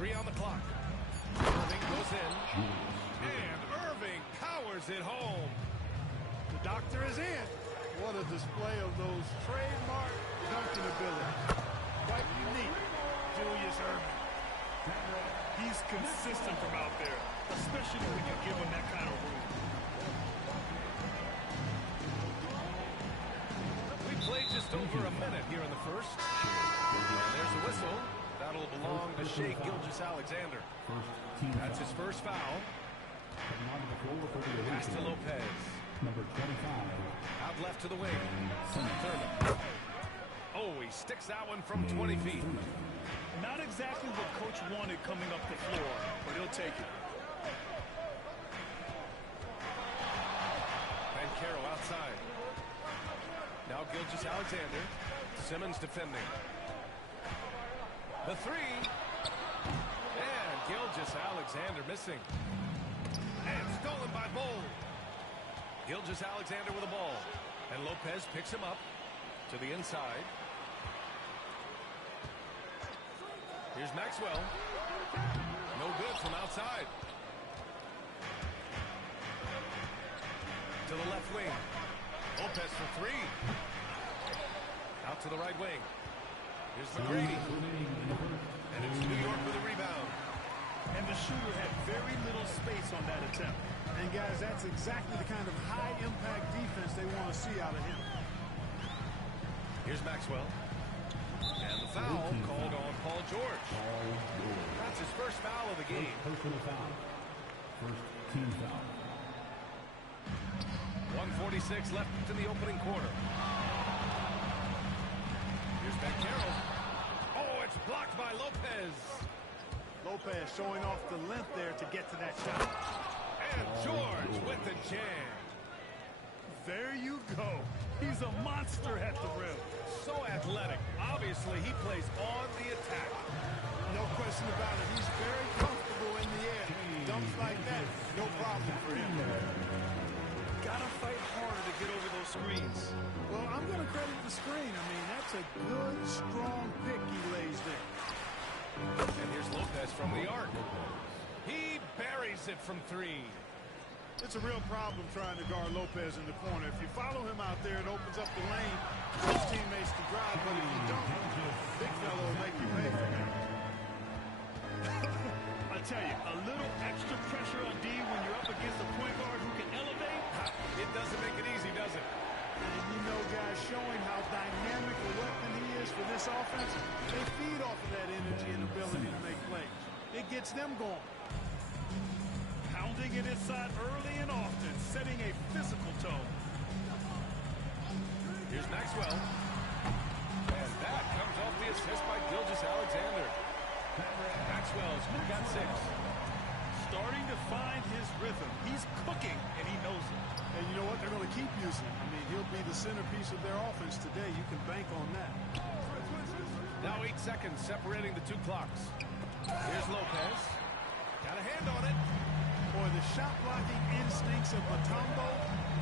3 on the clock. Irving goes in. And Irving powers it home. The doctor is in. What a display of those trademark dunking abilities. Quite unique, Julius Irving. He's consistent from out there, especially when you give him that kind of room. We played just over a minute here in the first. And there's a whistle. That'll belong to Shea Gilgeous-Alexander. That's his first foul. Pass to Lopez. Number 25. Out left to the wing. Thurman. Oh, he sticks that one from 20 feet. Not exactly what Coach wanted coming up the floor, but he'll take it. Caro outside. Now Gilgeous-Alexander. Simmons defending. The three. And Gilgeous-Alexander missing. And stolen by Bull. Gilgeous-Alexander with the ball. And Lopez picks him up to the inside. Here's Maxwell. No good from outside. To the left wing. Lopez for three. Out to the right wing. Here's McGrady. And it's New York with a rebound. And the shooter had very little space on that attempt. And guys, that's exactly the kind of high-impact defense they want to see out of him. Here's Maxwell. And the foul called on Paul George. That's his first foul of the game. Personal foul. First team foul. 1:46 left in the opening quarter. Here's Caro. Oh, it's blocked by Lopez. Lopez showing off the length there to get to that shot. And George with the jam. There you go. He's a monster at the rim. So athletic. Obviously, he plays on the attack. No question about it. He's very comfortable in the air. Dumps like that, no problem for him. Gotta fight harder to get over those screens. Well, I'm going to credit the screen. I mean, that's a good, strong pick he lays there. And here's Lopez from the arc. He buries it from three. It's a real problem trying to guard Lopez in the corner. If you follow him out there, it opens up the lane for his teammates to drive. But if you don't, big fellow will make you pay for that. I tell you, a little extra pressure on D when you're up against a point guard who can elevate. It doesn't make it easy, does it? And you know, guys, showing how dynamic a weapon he is for this offense, they feed off of that energy and ability to make plays. It gets them going. Pounding it inside early and often, setting a physical tone. Here's Maxwell. And that comes off the assist by Gilgeous-Alexander. Maxwell's got 6. Starting to find his rhythm. He's cooking, and he knows it. And you know what? They're going to keep using him. I mean, he'll be the centerpiece of their offense today. You can bank on that. Now 8 seconds separating the two clocks. Here's Lopez. Got a hand on it. Boy, the shot-blocking instincts of Mutombo,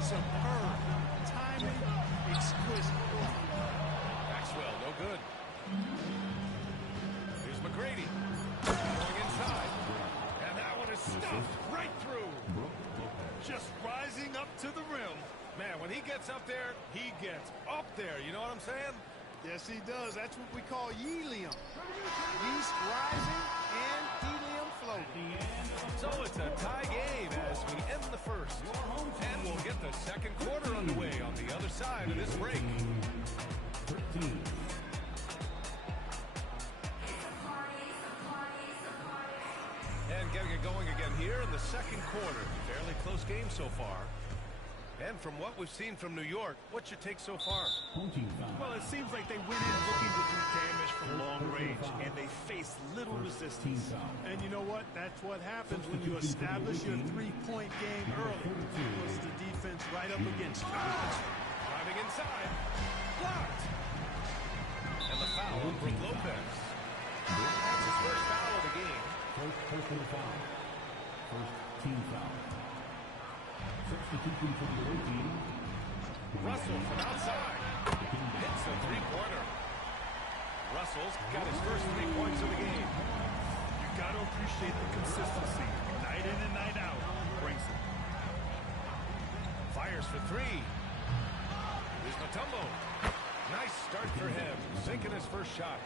superb. Timing, exquisite. Maxwell, no good. Here's McGrady. Going inside. And that one is stuffed right through. Just rising up to the rim. Man, when he gets up there, he gets up there. You know what I'm saying? Yes, he does. That's what we call helium. Yeast rising and helium floating. So it's a tie game as we end the first. And we'll get the second quarter underway on the other side of this break. 13. And getting it going again here in the second quarter. Fairly close game so far. And from what we've seen from New York, what's your take so far? Well, it seems like they went in looking to do damage from long range, and they faced little resistance. And you know what? That's what happens when you establish your three-point game early. Puts the defense right up against you. Driving inside. Blocked. And the foul on Brook Lopez. That's his first foul of the game. First personal foul. First team foul. Substitution for the away team. Russell from outside. Hits a three-pointer. Russell's got his first 3 points of the game. You got to Mutombo. Nice start for him. Sinking his first shot.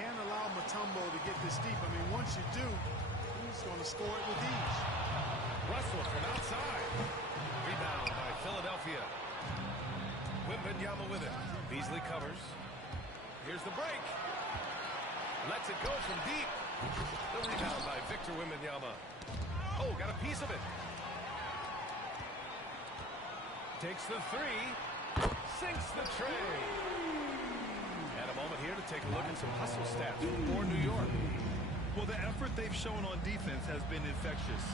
Can't allow Mutombo to get this deep. I mean, once you do, he's going to score it with ease. Russell from outside. Rebound by Philadelphia. Wembanyama with it. Beasley covers. Here's the break. Lets it go from deep. The rebound by Victor Wembanyama. Oh, got a piece of it. Takes the three. Sinks the tray. And a moment here to take a look at some hustle stats for New York. Well, the effort they've shown on defense has been infectious.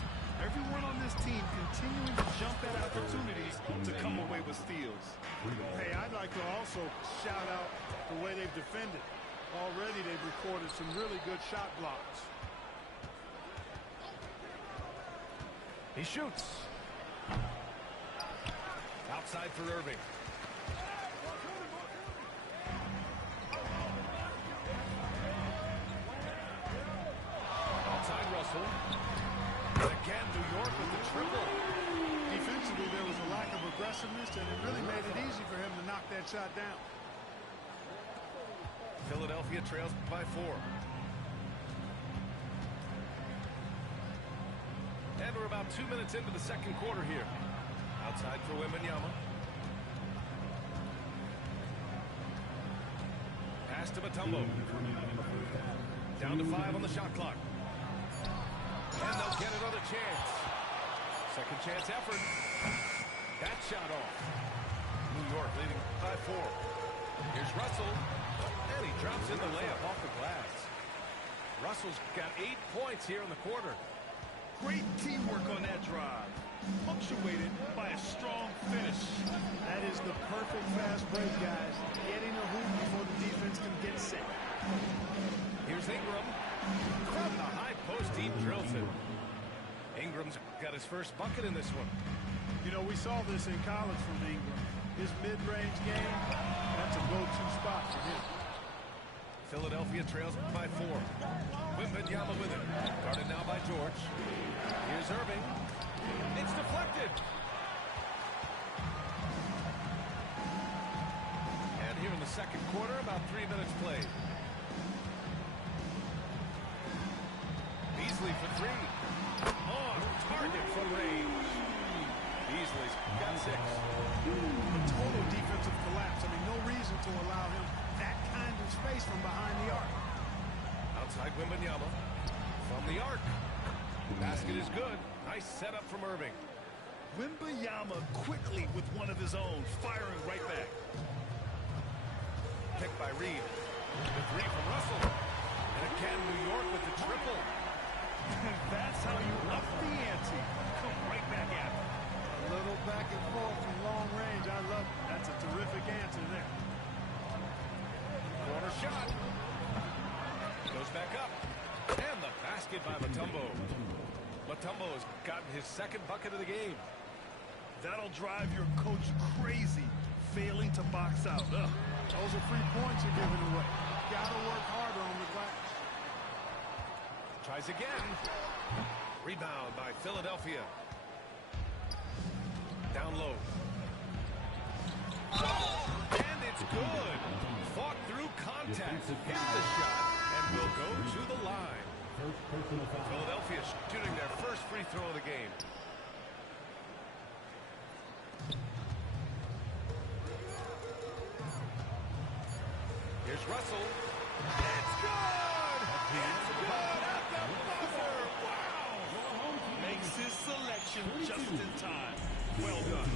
Everyone on this team continuing to jump at opportunities to come away with steals. Hey, I'd like to also shout out the way they've defended. Already they've recorded some really good shot blocks. He shoots. Outside for Irving. Outside Russell. And again, New York with the triple. Defensively, there was a lack of aggressiveness, and it really made it easy for him to knock that shot down. Philadelphia trails by 4. And we're about 2 minutes into the second quarter here. Outside for Wembanyama. Pass to Mutombo. Down to 5 on the shot clock. And they'll get another chance. Second chance effort. That shot off. New York leading by 4. Here's Russell. And he drops in the layup off the glass. Russell's got 8 points here in the quarter. Great teamwork on that drive, punctuated by a strong finish. That is the perfect fast break, guys. Getting a hoop before the defense can get set. Here's Ingram. From the high post, he drills it. Ingram's got his first bucket in this one. You know, we saw this in college from Ingram. His mid-range game, that's a go-to spot for him. Philadelphia trails by 4. Wembanyama with it. Guarded now by George. Here's Irving. It's deflected. And here in the second quarter, about 3 minutes played. Beasley for 3. On target from range. Beasley's got 6. A total defensive collapse. I mean, no reason to allow him that kind of space from behind the arc. Outside Wembanyama. From the arc. Basket is good. Nice setup from Irving. Wembanyama quickly with one of his own, firing right back. Picked by Reed. The 3 from Russell. And again, New York with the triple. That's how you up the ante. Come right back at it. A little back and forth from long range. I love it. That's a terrific answer there. Corner shot. Goes back up. And the basket by Mutombo. Mutombo has gotten his second bucket of the game. That'll drive your coach crazy, failing to box out. Ugh. Those are 3 points you're giving away. Gotta work harder on the glass. Tries again. Rebound by Philadelphia. Down low. And it's good. Fought through contact. Hit the shot and will go to the line. Philadelphia shooting their first free throw of the game. Here's Russell. It's good! It's good at the buzzer! Wow! Makes his selection just in time. Well done.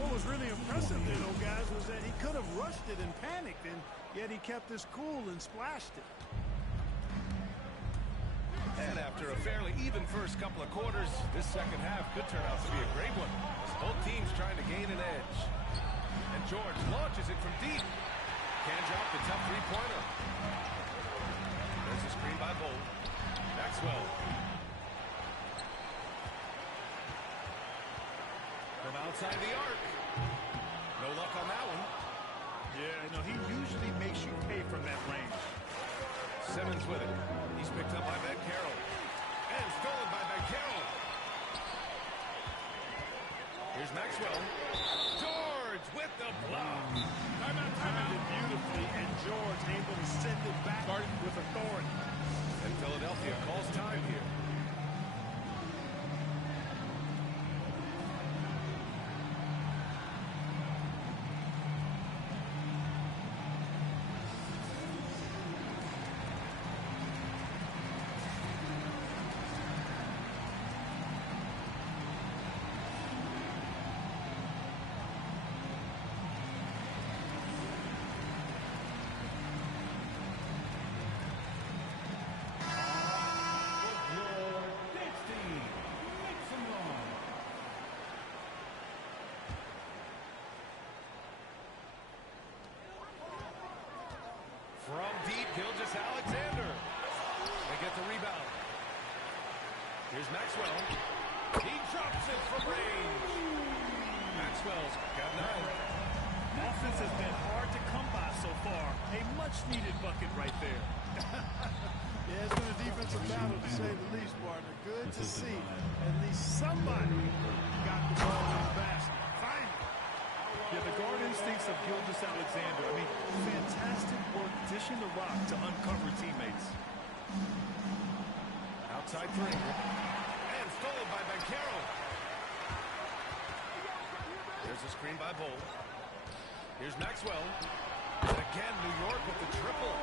What was really impressive there, though, guys, was that he could have rushed it and panicked, and yet he kept his cool and splashed it. And after a fairly even first couple of quarters, this second half could turn out to be a great one. Both teams trying to gain an edge. And George launches it from deep. Can't drop the tough three-pointer. There's a screen by Bolt. Maxwell. From outside the arc. No luck on that one. Yeah, no, he usually makes you pay from that range. Simmons with it. He's picked up by Ben Carroll. And stolen by Ben Carroll. Here's Maxwell. George with the block. Here's Maxwell. He drops it from range. Maxwell's got 9. Offense has been hard to come by so far. A much-needed bucket right there. Yeah, it's been a defensive battle, to say the least, partner. Good to see at least somebody got the ball in the basket. Finally. Yeah, the guard instincts of Gilgeous-Alexander. I mean, fantastic work dishing the rock to uncover teammates. Outside three. And stolen by Banchero. There's a screen by Bull. Here's Maxwell. And again, New York with the triple.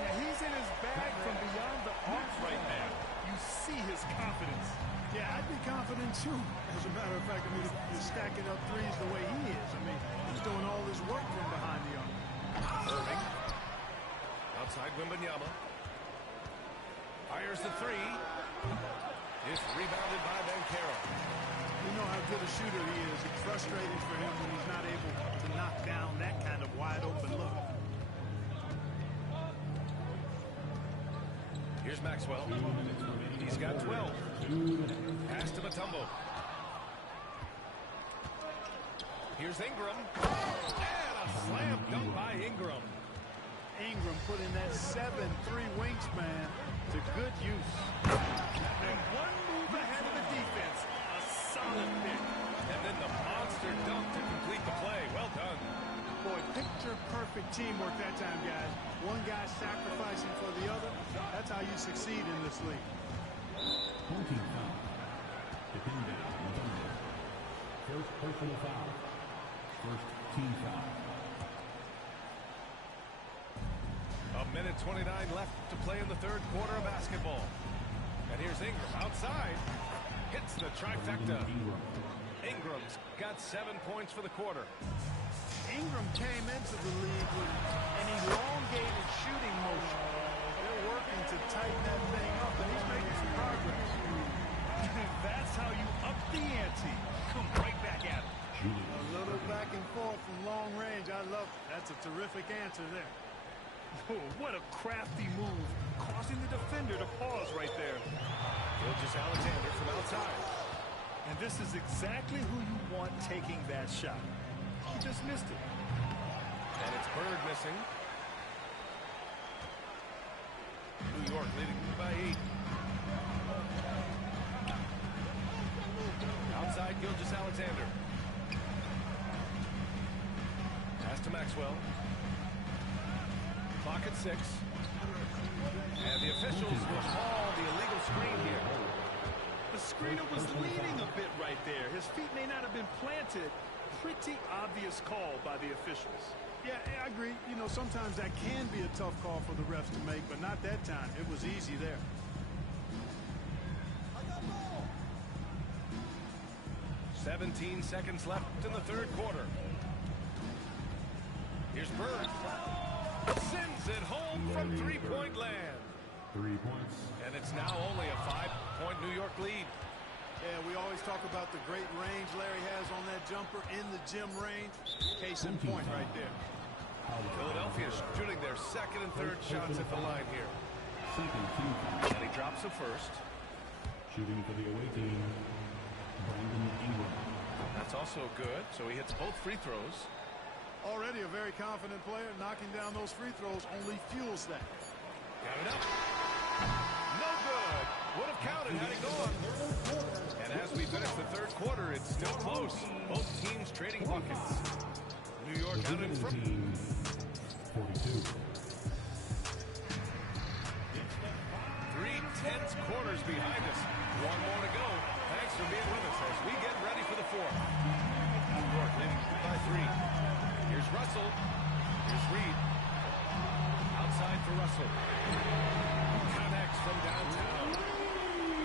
Yeah, he's in his bag from beyond the arc right now. You see his confidence. Yeah, I'd be confident too. As a matter of fact, I mean, he's stacking up threes the way he is. I mean, he's doing all his work from behind the arc. Irving. Outside Wembanyama. Fires the three. It's rebounded by Banchero. We know how good a shooter he is. It's frustrating for him when he's not able to knock down that kind of wide open look. Here's Maxwell. He's got 12. Pass to Mutombo. Here's Ingram. And a slam dunk by Ingram. Ingram putting that 7'3" wingspan to good use. And one move ahead of the defense. A solid pick. And then the monster dunk to complete the play. Well done. Boy, picture-perfect teamwork that time, guys. One guy sacrificing for the other. That's how you succeed in this league. 14 foul. Defend down. First personal foul. First team foul. A minute 29 left to play in the third quarter of basketball. And here's Ingram outside. Hits the trifecta. Ingram's got 7 points for the quarter. Ingram came into the league with an elongated shooting motion. They're working to tighten that thing up, and he's making some progress. That's how you up the ante. Come right back at it. A little back and forth from long range. I love it. That's a terrific answer there. Oh, what a crafty move, causing the defender to pause right there. Gilgeous-Alexander from outside. And this is exactly who you want taking that shot. He just missed it. And it's Bird missing. New York leading by 8. Outside Gilgeous-Alexander. Pass to Maxwell. Clock at 6. And the officials will call the illegal screen here. The screener was leaning a bit right there. His feet may not have been planted. Pretty obvious call by the officials. Yeah, I agree. You know, sometimes that can be a tough call for the refs to make, but not that time. It was easy there. 17 seconds left in the third quarter. Here's Bird. Sends it home from three-point land. 3 points. And it's now only a 5-point New York lead. Yeah, we always talk about the great range Larry has on that jumper in the gym range. Case in point right there. Philadelphia shooting their second and third shots at the line here. Second team foul. And he drops the first. Shooting for the away team, Brandon Ingram. That's also good. So he hits both free throws. Already a very confident player. Knocking down those free throws only fuels that. Got it up. No good. Would have counted had he gone. And as we finish the third quarter, it's still close. Both teams trading buckets. New York out in front. Team 42. 3 tense quarters behind us. One more to go. Thanks for being with us as we get ready for the fourth. New York leading by 3. Here's Russell. Here's Reed. Outside for Russell. Connects from downtown.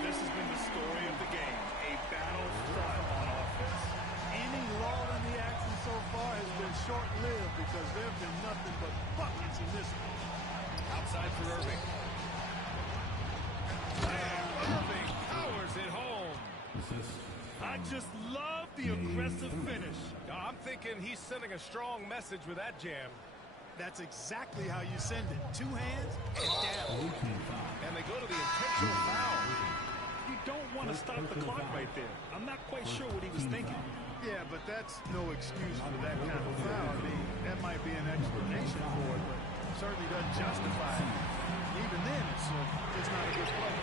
This has been the story of the game. A battle fought on offense. Any lull in the action so far has been short-lived because there have been nothing but buckets in this one. Outside for Irving. And Irving powers it home. Assist. I just love the aggressive finish. I'm thinking he's sending a strong message with that jam. That's exactly how you send it. 2 hands and down. Away team foul. And they go to the intentional foul. You don't to stop the clock right there. I'm not quite sure what he was thinking. Yeah, but that's no excuse for that kind of foul. I mean, that might be an explanation for it, but certainly doesn't justify it. Even then, it's not a good play.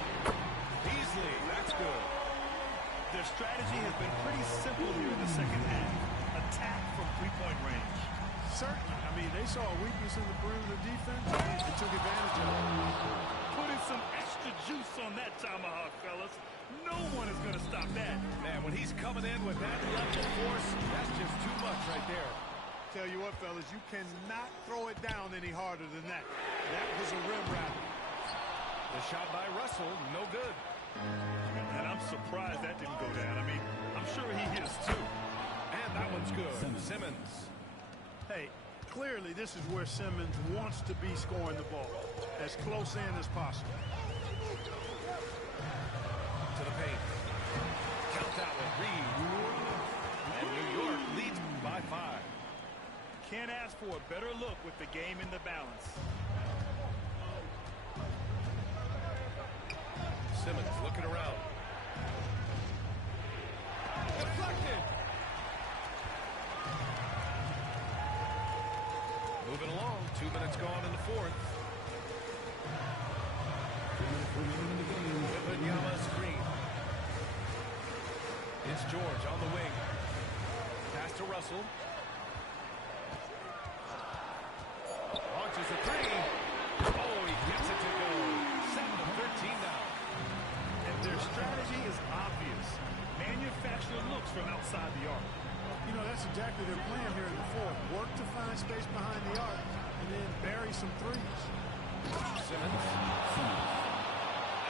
Beasley, that's good. Their strategy has been pretty simple here in the second half. Attack from three-point range. Certainly. I mean, they saw a weakness in the perimeter defense and took advantage of it. Putting some extra juice on that tomahawk, fellas. No one is going to stop that. Man, when he's coming in with that level of force, that's just too much right there. Tell you what, fellas, you cannot throw it down any harder than that. That was a rim rattler. The shot by Russell, no good. And I'm surprised that didn't go down. I mean, I'm sure he is too. And that one's good. Simmons. Hey, clearly this is where Simmons wants to be scoring the ball. As close in as possible. To the paint. Count that one. Reed. And New York leads by 5. Can't ask for a better look with the game in the balance. Simmons looking around. Deflected. Moving along. 2 minutes gone in the fourth. Wembanyama screen. It's George on the wing. Pass to Russell. Launches a three. Oh, he gets it to go. 7-13 now. And their strategy is obvious. Manufacture looks from outside the arc. You know, that's exactly their plan here in the fourth. Work to find space behind the arc and then bury some threes. Simmons.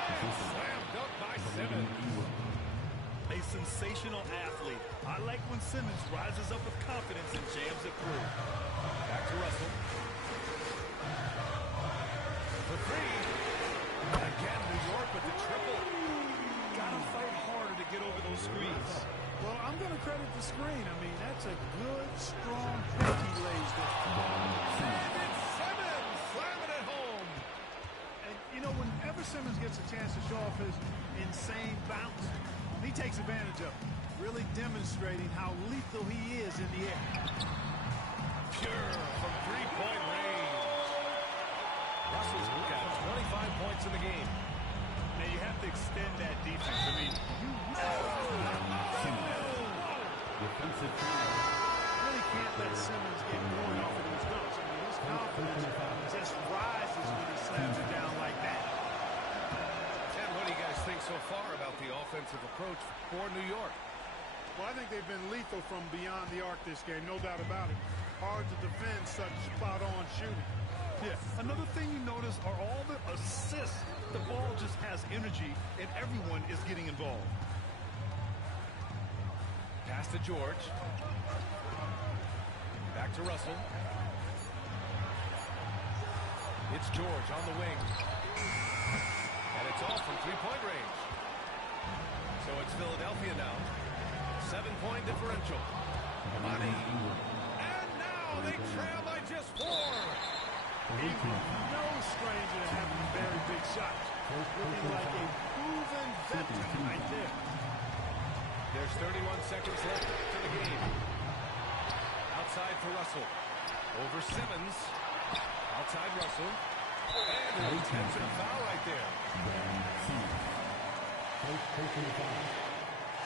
And slam dunk by Simmons. A sensational athlete. I like when Simmons rises up with confidence and jams it through. Back to Russell. For three. Again, New York with the triple. Gotta fight harder to get over those screens. Well, I'm going to credit the screen. I mean, that's a good, strong hook he lays there. And it's Simmons slamming it home. And, you know, whenever Simmons gets a chance to show off his insane bounce, he takes advantage of it, really demonstrating how lethal he is in the air. Pure from three-point range. Russell's got 25 points in the game. Now you have to extend that defense. I mean, Defensive Really can't let Simmons get going off of those dunks. I mean, his confidence just rises when he slams it down like that. And what do you guys think so far about the offensive approach for New York? Well, I think they've been lethal from beyond the arc this game, no doubt about it. Hard to defend such spot-on shooting. yeah. Another thing you notice are all the assists. The ball just has energy, and everyone is getting involved. Pass to George. Back to Russell. It's George on the wing. And it's all from three-point range. So it's Philadelphia now. 7-point differential. Money. And now they trail by just 4. He was no stranger to having very big shots. Looking like a proven veteran right there. There's 31 seconds left to the game. Outside for Russell. Over Simmons. Outside Russell. And an intentional foul right there.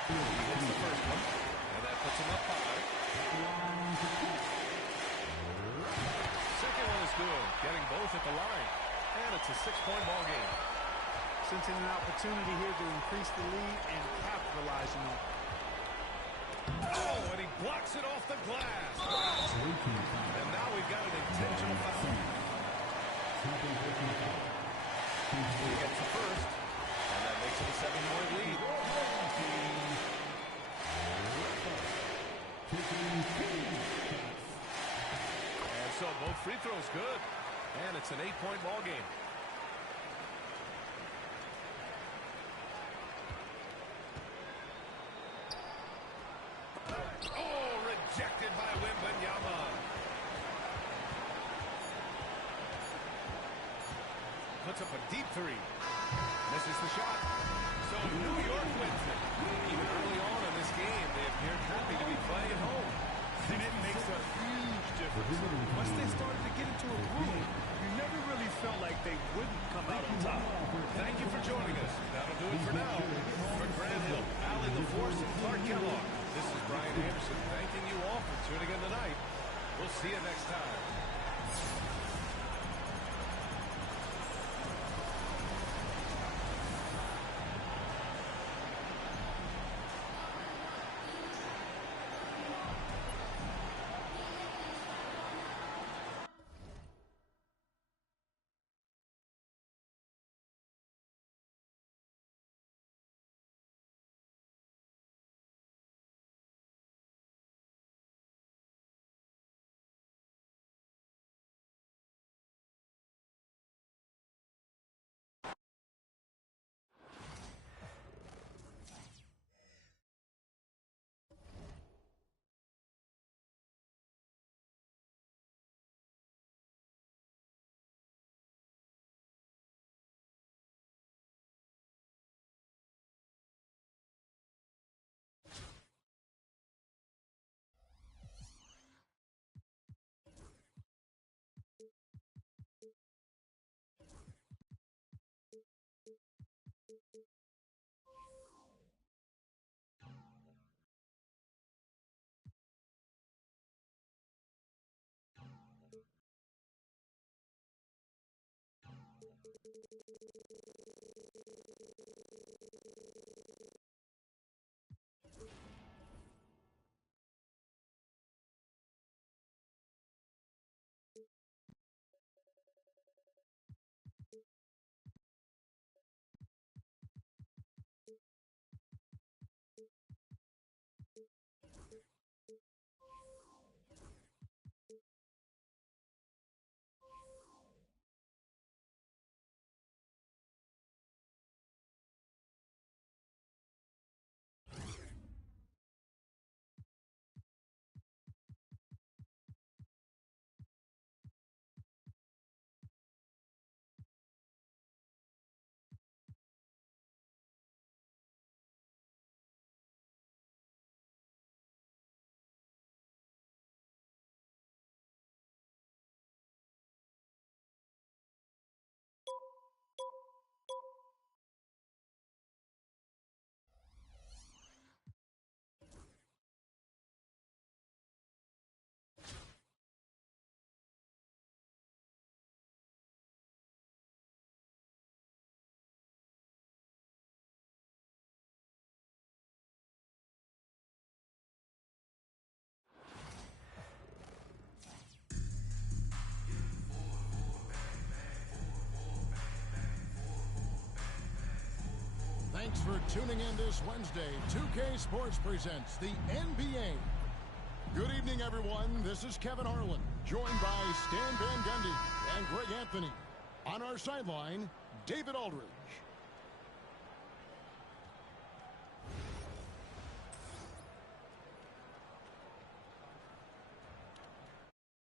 He hits the first one. And that puts him up 5. Second one is good. Getting both at the line. And it's a 6-point ball game. Sensing an opportunity here to increase the lead and capitalizing on it. Oh, and he blocks it off the glass. And now we've got an intentional foul. He gets the first, and that makes it a 7-point lead. And so both free throws good, and it's an 8-point ball game. Oh, rejected by Wembanyama. Puts up a deep three. Misses the shot. So New York wins it. Even early on in this game, they appeared happy to be playing at home. And it makes a huge difference. Once they started to get into a groove, you never really felt like they wouldn't come out on top. Thank you for joining us. That'll do it for now. For Grant Hill, Allie LaForce, and Clark Kellogg, this is Brian Anderson thanking you all for tuning in tonight. We'll see you next time. Thanks for tuning in this Wednesday. 2K Sports presents the NBA. Good evening, everyone. This is Kevin Harlan, joined by Stan Van Gundy and Greg Anthony. On our sideline, David Aldridge.